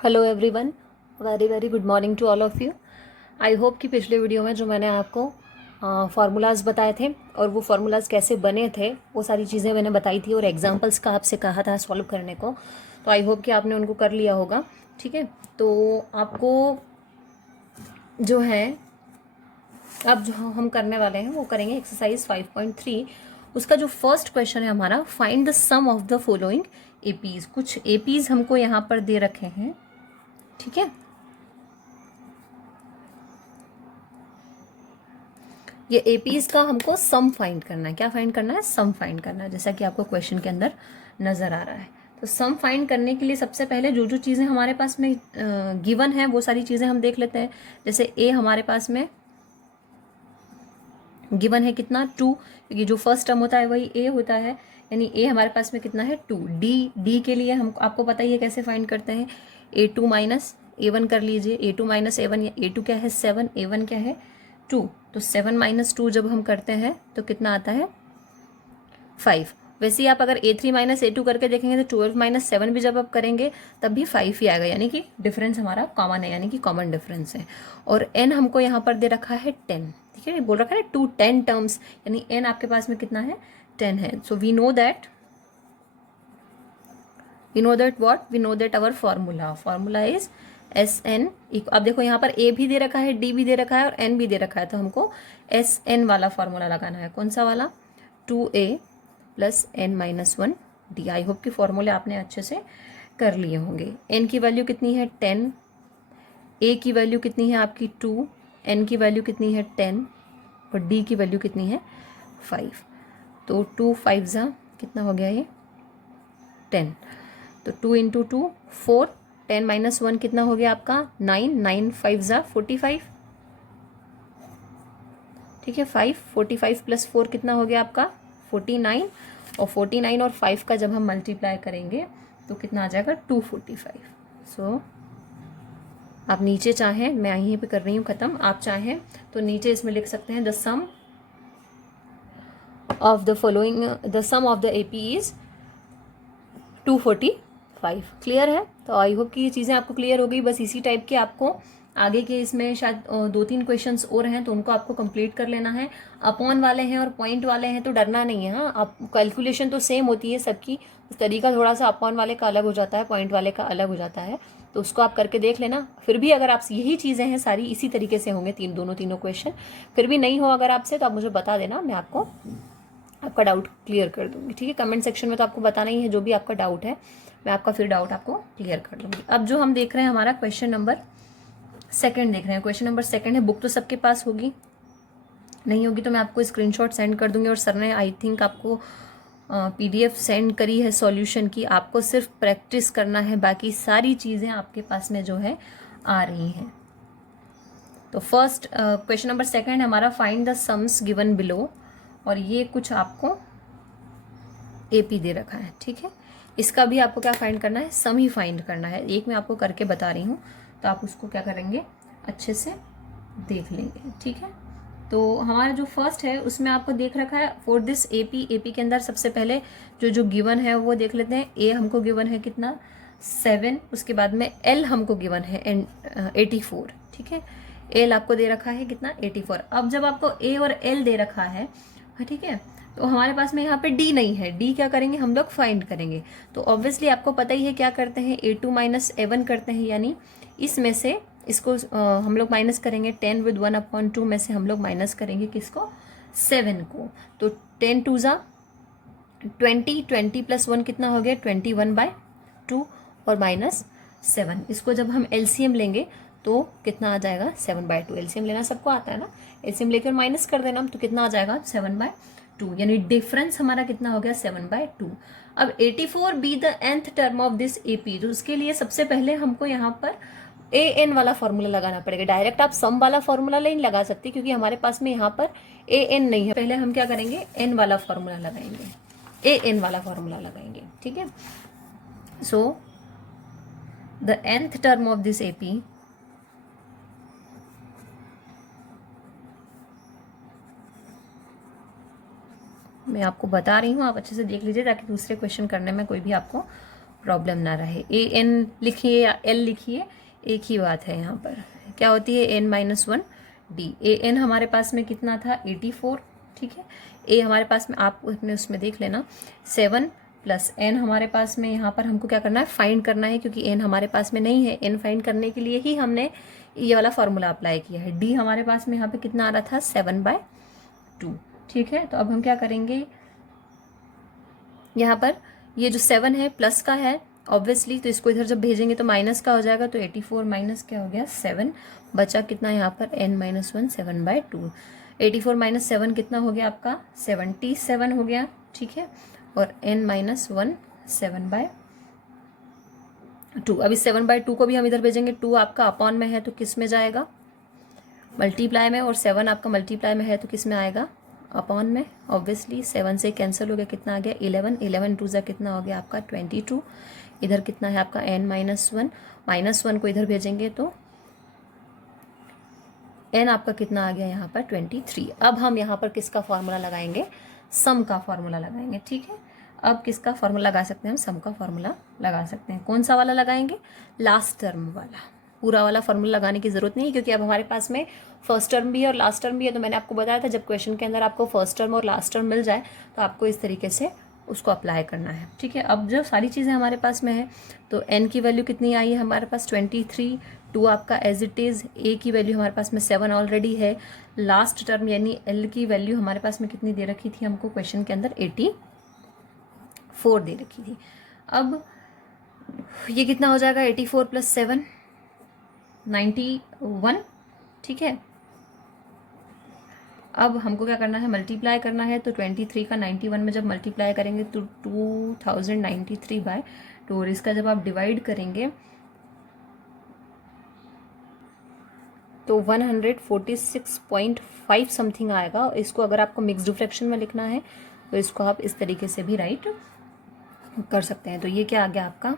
Hello everyone, very very good morning to all of you. I hope कि पिछले video में जो मैंने आपको फार्मूलाज बताए थे और वो फार्मूलाज कैसे बने थे वो सारी चीज़ें मैंने बताई थी और एग्जांपल्स का आपसे कहा था सॉल्व करने को। तो आई होप कि आपने उनको कर लिया होगा। ठीक है, तो आपको जो है अब जो हम करने वाले हैं वो करेंगे एक्सरसाइज 5.3। उसका जो फर्स्ट क्वेश्चन है हमारा, find the sum of the following APs. कुछ एपीज हमको यहाँ पर दे रखे हैं। ठीक है, ये एपीज का हमको सम फाइंड करना है। क्या फाइंड करना है? सम फाइंड करना है, जैसा कि आपको क्वेश्चन के अंदर नजर आ रहा है। तो सम फाइंड करने के लिए सबसे पहले जो जो चीज़ें हमारे पास में गिवन है वो सारी चीज़ें हम देख लेते हैं। जैसे ए हमारे पास में गिवन है कितना 2, क्योंकि जो फर्स्ट टर्म होता है वही ए होता है, यानी ए हमारे पास में कितना है 2। डी के लिए हम आपको पता ही है कैसे फाइंड करते हैं। A2 माइनस A1 कर लीजिए। A2 माइनस A1, A2 क्या है 7, A1 क्या है 2। तो 7 माइनस 2 जब हम करते हैं तो कितना आता है 5। वैसे ही आप अगर A3 माइनस A2 करके देखेंगे तो 12 माइनस 7 भी जब आप करेंगे तब भी 5 ही आएगा, यानी कि डिफरेंस हमारा कॉमन है, यानी कि कॉमन डिफरेंस है। और n हमको यहाँ पर दे रखा है 10। ठीक है, बोल रखा है 2 10 टर्म्स, यानी n आपके पास में कितना है 10 है। So we know that what we know that our formula is SN। अब देखो यहाँ पर A भी दे रखा है, D भी दे रखा है और N भी दे रखा है, तो हमको SN वाला फॉर्मूला लगाना है। कौन सा वाला? 2A plus N minus 1 D। आई होप कि फॉर्मूले आपने अच्छे से कर लिए होंगे। N की वैल्यू कितनी है 10, A की वैल्यू कितनी है आपकी 2, N की वैल्यू कितनी है 10 और D की वैल्यू कितनी है 5। तो 2 5 जा कितना हो गया ये 10। तो 2 इंटू 2 4, 10 माइनस 1 कितना हो गया आपका 9, 9 5 जा 45। ठीक है, 5 45 प्लस 4 कितना हो गया आपका 49। और 49 और 5 का जब हम मल्टीप्लाई करेंगे तो कितना आ जाएगा 245। सो आप नीचे चाहें, मैं यहीं पे कर रही हूँ ख़त्म, आप चाहें तो नीचे इसमें लिख सकते हैं the sum of the following, the sum of the AP is 245। Clear है? तो आई होप कि ये चीज़ें आपको क्लियर हो गई। बस इसी टाइप के आपको आगे के इसमें शायद 2-3 क्वेश्चंस और हैं, तो उनको आपको कंप्लीट कर लेना है। अपॉन वाले हैं और पॉइंट वाले हैं तो डरना नहीं है। हाँ, आप कैलकुलेशन तो सेम होती है सबकी, तरीका थोड़ा सा अपॉन वाले का अलग हो जाता है, पॉइंट वाले का अलग हो जाता है, तो उसको आप करके देख लेना। फिर भी अगर आप यही चीज़ें हैं सारी इसी तरीके से होंगे तीनों क्वेश्चन, फिर भी नहीं हो अगर आपसे तो आप मुझे बता देना, मैं आपको आपका डाउट क्लियर कर दूंगी। ठीक है, कमेंट सेक्शन में तो आपको बताना ही है जो भी आपका डाउट है, मैं आपका फिर डाउट आपको क्लियर कर दूंगी। अब जो हम देख रहे हैं हमारा क्वेश्चन नंबर सेकंड देख रहे हैं। क्वेश्चन नंबर सेकंड है, बुक तो सबके पास होगी, नहीं होगी तो मैं आपको स्क्रीनशॉट सेंड कर दूंगी। और सर ने आई थिंक आपको PDF सेंड करी है सॉल्यूशन की, आपको सिर्फ प्रैक्टिस करना है, बाकी सारी चीज़ें आपके पास में जो है आ रही हैं। तो फर्स्ट क्वेश्चन नंबर सेकंड हमारा, find the sums given below, और ये कुछ आपको AP दे रखा है। ठीक है, इसका भी आपको क्या फाइंड करना है, सम ही फाइंड करना है। एक मैं आपको करके बता रही हूँ, तो आप उसको क्या करेंगे अच्छे से देख लेंगे। ठीक है, तो हमारा जो फर्स्ट है उसमें आपको देख रखा है फॉर दिस AP के अंदर सबसे पहले जो गिवन है वो देख लेते हैं। A हमको गिवन है कितना 7, उसके बाद में L हमको गिवन है 84। ठीक है, L आपको दे रखा है कितना 84। अब जब आपको A और L दे रखा है, ठीक है, तो हमारे पास में यहाँ पे D नहीं है। D क्या करेंगे हम लोग फाइंड करेंगे। तो ऑब्वियसली आपको पता ही है क्या करते हैं, A2 माइनस A1 करते हैं, यानी इसमें से इसको हम लोग माइनस करेंगे 10 विद 1/2 में से हम लोग माइनस करेंगे किसको 7 को। तो 10 2 जा 20, 20 प्लस 1 कितना हो गया 21/2 और माइनस 7। इसको जब हम LCM लेंगे तो कितना आ जाएगा 7/2। LCM लेना सबको आता है ना, LCM लेकर माइनस कर देना, तो कितना आ जाएगा 7/2, यानी डिफरेंस हमारा कितना हो गया 7/2। अब 84 be the nth term of this AP, तो उसके लिए सबसे पहले हमको यहाँ पर AN वाला फॉर्मूला लगाना पड़ेगा। डायरेक्ट आप सम वाला फॉर्मूला नहीं लगा सकते क्योंकि हमारे पास में यहाँ पर AN नहीं है। पहले हम क्या करेंगे N वाला फॉर्मूला लगाएंगे, AN वाला फॉर्मूला लगाएंगे। ठीक है, so the nth term of this AP मैं आपको बता रही हूँ, आप अच्छे से देख लीजिए ताकि दूसरे क्वेश्चन करने में कोई भी आपको प्रॉब्लम ना रहे। ए एन लिखिए या एल लिखिए, एक ही बात है यहाँ पर। क्या होती है n-1 डी। ए एन हमारे पास में कितना था 84, ठीक है। ए हमारे पास में आप अपने उसमें देख लेना 7 प्लस एन हमारे पास में यहाँ पर हमको क्या करना है, फाइंड करना है, क्योंकि एन हमारे पास में नहीं है। एन फाइंड करने के लिए ही हमने ये वाला फॉर्मूला अप्लाई किया है। डी हमारे पास में यहाँ पे कितना आ रहा था 7/2, ठीक है। तो अब हम क्या करेंगे, यहाँ पर ये जो 7 है प्लस का है ऑब्वियसली, तो इसको इधर जब भेजेंगे तो माइनस का हो जाएगा। तो 84 माइनस क्या हो गया 7, बचा कितना यहाँ पर n-1 7/2। 84 माइनस 7 कितना हो गया आपका 77 हो गया, ठीक है। और n-1 7/2। अब इस 7/2 को भी हम इधर भेजेंगे। 2 आपका अपॉन में है तो किस में जाएगा, मल्टीप्लाई में, और 7 आपका मल्टीप्लाई में है तो किस में आएगा, अपॉन में। ऑब्वियसली 7 से कैंसिल हो गया, कितना आ गया 11, 11 2 जा कितना हो गया आपका 22। इधर कितना है आपका n-1, -1 को इधर भेजेंगे तो n आपका कितना आ गया यहाँ पर 23। अब हम यहाँ पर किसका फॉर्मूला लगाएंगे, सम का फॉर्मूला लगाएंगे, ठीक है। अब किसका फॉर्मूला लगा सकते हैं हम, सम का फॉर्मूला लगा सकते हैं। कौन सा वाला लगाएंगे, लास्ट टर्म वाला। पूरा वाला फॉर्मूला लगाने की जरूरत नहीं है, क्योंकि अब हमारे पास में फर्स्ट टर्म भी है और लास्ट टर्म भी है। तो मैंने आपको बताया था जब क्वेश्चन के अंदर आपको फर्स्ट टर्म और लास्ट टर्म मिल जाए तो आपको इस तरीके से उसको अप्लाई करना है, ठीक है। अब जो सारी चीज़ें हमारे पास में है, तो n की वैल्यू कितनी आई है हमारे पास 23, 2 आपका एज इट इज़, a की वैल्यू हमारे पास में 7 ऑलरेडी है। लास्ट टर्म यानी l की वैल्यू हमारे पास में कितनी दे रखी थी हमको क्वेश्चन के अंदर 84 दे रखी थी। अब ये कितना हो जाएगा 84 प्लस 7 91, ठीक है। अब हमको क्या करना है, मल्टीप्लाई करना है। तो 23 का 91 में जब मल्टीप्लाई करेंगे तो 2093/2, और इसका जब आप डिवाइड करेंगे तो 146.5 समथिंग आएगा। इसको अगर आपको मिक्स्ड फ्रैक्शन में लिखना है तो इसको आप इस तरीके से भी राइट कर सकते हैं। तो ये क्या आ गया आपका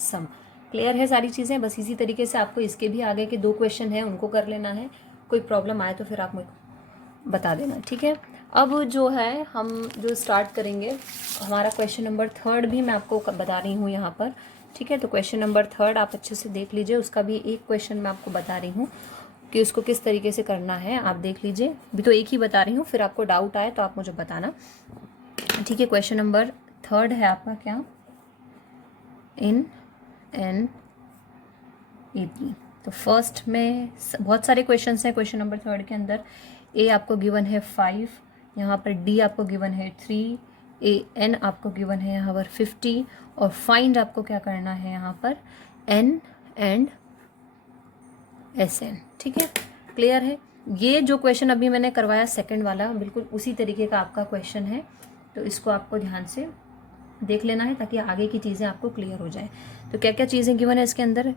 सम। क्लियर है सारी चीज़ें, बस इसी तरीके से आपको इसके भी आगे के 2 क्वेश्चन हैं उनको कर लेना है। कोई प्रॉब्लम आए तो फिर आप मुझे बता देना, ठीक है। अब जो है हम जो स्टार्ट करेंगे, हमारा क्वेश्चन नंबर 3 भी मैं आपको बता रही हूँ यहाँ पर, ठीक है। तो क्वेश्चन नंबर 3 आप अच्छे से देख लीजिए, उसका भी एक क्वेश्चन मैं आपको बता रही हूँ कि उसको किस तरीके से करना है। आप देख लीजिए, अभी तो एक ही बता रही हूँ, फिर आपको डाउट आए तो आप मुझे बताना, ठीक है। क्वेश्चन नंबर 3 है आपका क्या, इन एन AP। तो फर्स्ट में बहुत सारे क्वेश्चन हैं क्वेश्चन नंबर 3 के अंदर। ए आपको गिवन है 5, यहाँ पर डी आपको गिवन है 3, एन आपको गिवन है यहाँ पर 50, और फाइंड आपको क्या करना है यहाँ पर एन एंड SN, ठीक है। क्लियर है। ये जो क्वेश्चन अभी मैंने करवाया सेकंड वाला, बिल्कुल उसी तरीके का आपका क्वेश्चन है। तो इसको आपको ध्यान से देख लेना है ताकि आगे की चीज़ें आपको क्लियर हो जाए। तो क्या क्या चीज़ें गिवन है इसके अंदर,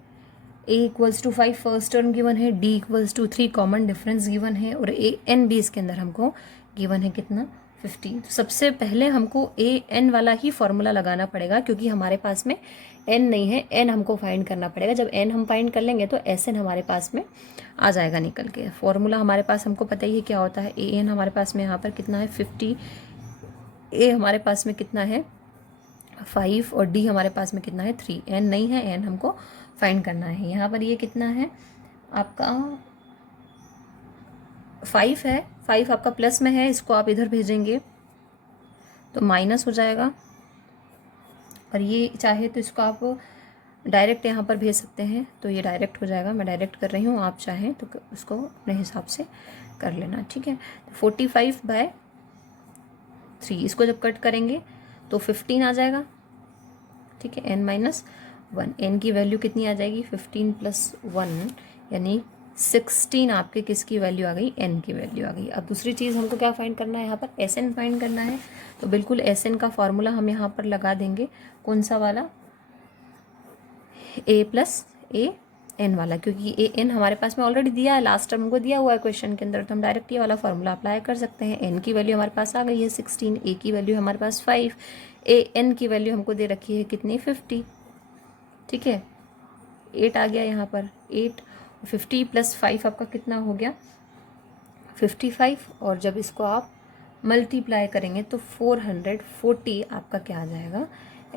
A=5 फर्स्ट टर्म गिवन है, D=3 कॉमन डिफरेंस गिवन है, और AN भी इसके अंदर हमको गिवन है कितना 50। तो सबसे पहले हमको AN वाला ही फॉर्मूला लगाना पड़ेगा, क्योंकि हमारे पास में N नहीं है, N हमको फाइंड करना पड़ेगा। जब N हम फाइंड कर लेंगे तो SN हमारे पास में आ जाएगा निकल के। फॉर्मूला हमारे पास हमको पता ही है क्या होता है। AN हमारे पास में यहाँ पर कितना है 50, A हमारे पास में कितना है 5, और D हमारे पास में कितना है 3। N नहीं है, N हमको फाइंड करना है। यहाँ पर ये कितना है आपका 5 है, 5 आपका प्लस में है, इसको आप इधर भेजेंगे तो माइनस हो जाएगा, और ये चाहे तो इसको आप डायरेक्ट यहाँ पर भेज सकते हैं, तो ये डायरेक्ट हो जाएगा। मैं डायरेक्ट कर रही हूँ, आप चाहें तो उसको अपने हिसाब से कर लेना, ठीक है। 45/3 इसको जब कट करेंगे तो 15 आ जाएगा, ठीक है। n-1, n की वैल्यू कितनी आ जाएगी 15 + 1 यानी 16 आपके किसकी वैल्यू आ गई, n की वैल्यू आ गई। अब दूसरी चीज़ हमको क्या फाइंड करना है, यहाँ पर SN फाइंड करना है। तो बिल्कुल SN का फॉर्मूला हम यहाँ पर लगा देंगे, कौन सा वाला, A + AN वाला, क्योंकि AN हमारे पास में ऑलरेडी दिया है, लास्ट टर्म को दिया हुआ है क्वेश्चन के अंदर। तो हम डायरेक्ट ये वाला फॉर्मूला अप्लाई कर सकते हैं। N की वैल्यू हमारे पास आ गई है 16, A की वैल्यू हमारे पास 5, AN की वैल्यू हमको दे रखी है कितनी 50, ठीक है। 8 आ गया यहाँ पर, 8 50 + 5 आपका कितना हो गया 55, और जब इसको आप मल्टीप्लाई करेंगे तो 440 आपका क्या आ जाएगा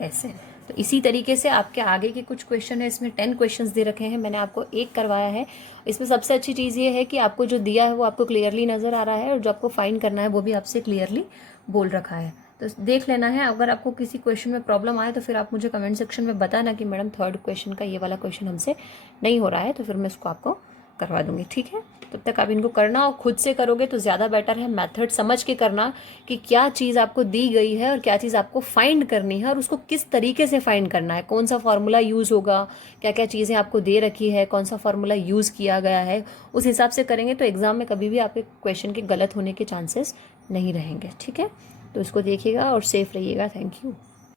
SN। तो इसी तरीके से आपके आगे के कुछ क्वेश्चन है, इसमें 10 क्वेश्चंस दे रखे हैं, मैंने आपको एक करवाया है। इसमें सबसे अच्छी चीज़ ये है कि आपको जो दिया है वो आपको क्लियरली नज़र आ रहा है, और जो आपको फाइंड करना है वो भी आपसे क्लियरली बोल रखा है। तो देख लेना है। अगर आपको किसी क्वेश्चन में प्रॉब्लम आए तो फिर आप मुझे कमेंट सेक्शन में बताना कि मैडम थर्ड क्वेश्चन का ये वाला क्वेश्चन हमसे नहीं हो रहा है, तो फिर मैं इसको आपको करवा दूंगी, ठीक है। तब तक आप इनको करना, और खुद से करोगे तो ज़्यादा बेटर है। मेथड समझ के करना कि क्या चीज़ आपको दी गई है और क्या चीज़ आपको फाइंड करनी है, और उसको किस तरीके से फाइंड करना है, कौन सा फार्मूला यूज़ होगा, क्या क्या चीज़ें आपको दे रखी है, कौन सा फार्मूला यूज़ किया गया है, उस हिसाब से करेंगे तो एग्ज़ाम में कभी भी आपके क्वेश्चन के गलत होने के चांसेस नहीं रहेंगे, ठीक है। तो इसको देखिएगा और सेफ रहिएगा। Thank you.